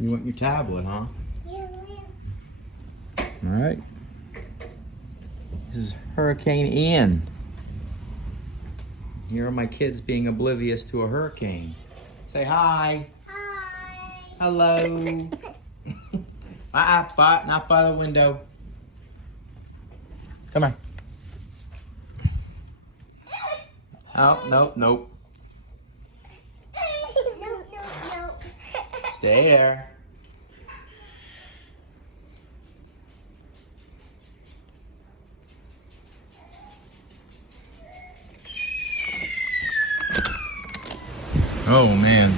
You want your tablet, huh? Yeah. All right. This is Hurricane Ian. Here are my kids being oblivious to a hurricane. Say hi. Hi. Hello. Not by the window. Come on. Oh, nope. No. Stay there. Oh man.